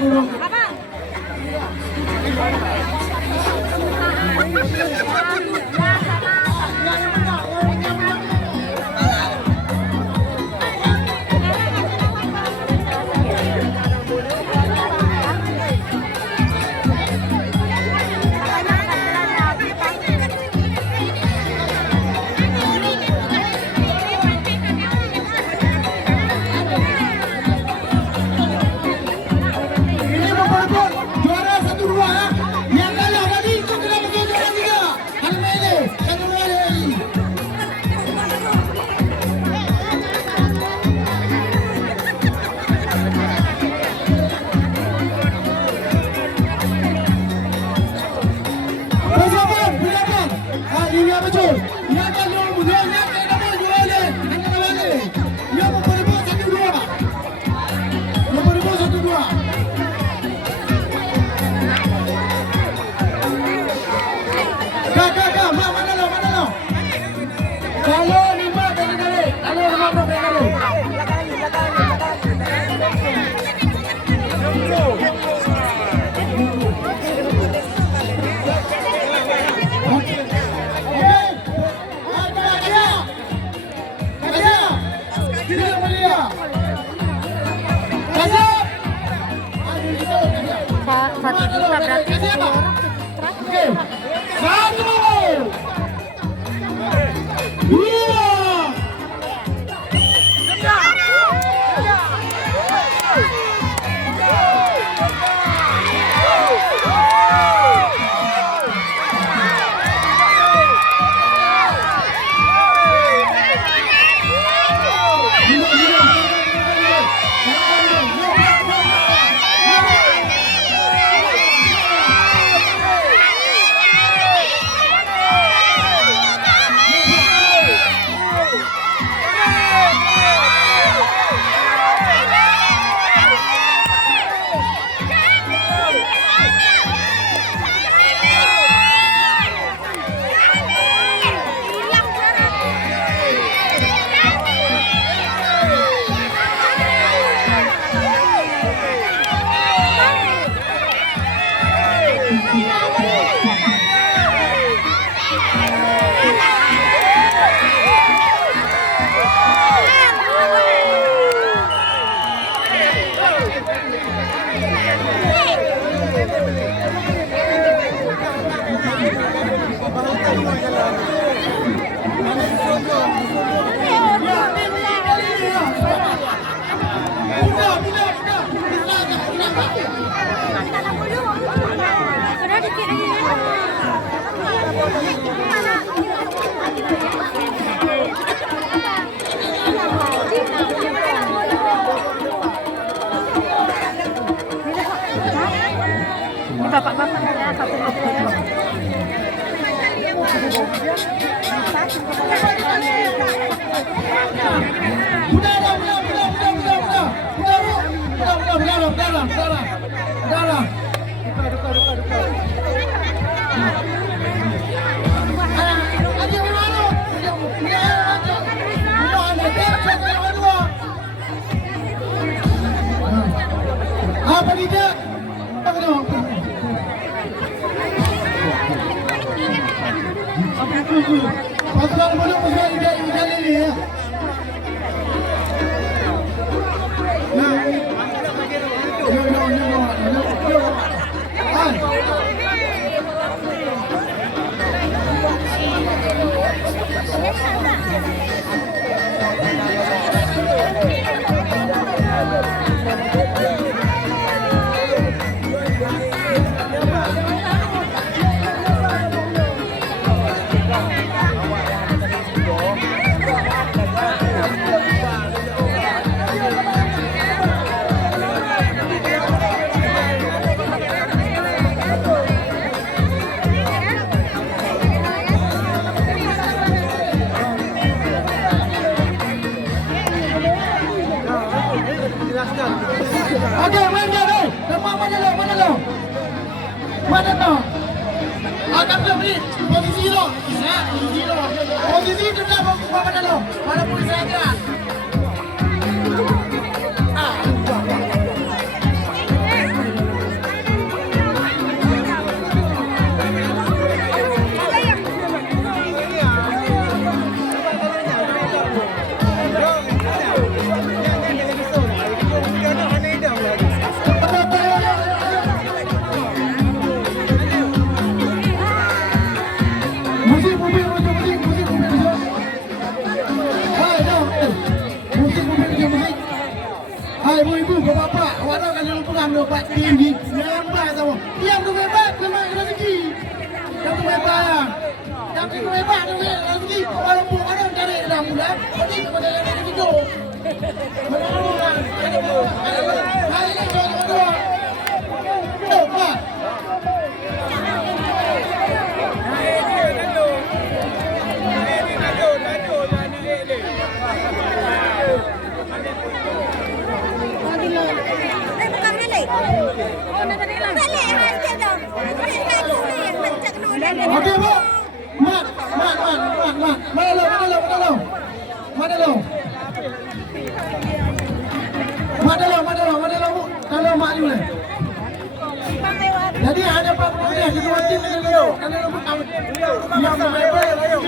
dulu. Ini memperebut juara 1-2 ya. Yang kalah tadi itu kena masuk juara 3. Hanma ini, satu dua lagi. Bersabar. Ini apa betul? Yang kalah kemudian yang kena juara Hanma lagi. Yang memperebut 1-2. Memperebut 1-2. Kak, mana lo? Kalau 5 kali. Kalau 5 kali. Oke. Kasia. Tidak mulia. Kasia. Satu juta berarti 10 orang. Oke. 1 2 Bapak-bapak ya, satu ya. Udah. Apa tidak? Pasukan belum bisa ikan ini ya. Oke, main dia deh. Mana lo? Akan beri posisi lo. Posisi itu dah mana lo? Mana posisi aja? dapat tinggi, nambah sama. Yang tu hebat memang rezeki. Yang tu hebat ya. Yang tu hebat tu rezeki. Walaupun ada cari dalam bulan, tapi kepada yang ada itu. Hari ini juara kedua. Pak. Okey, Bu. Mak. Mana lo? Bu. Kalau mak dulu. Jadi hanya Pak Putih kedua tim ini dulu. Kalau yang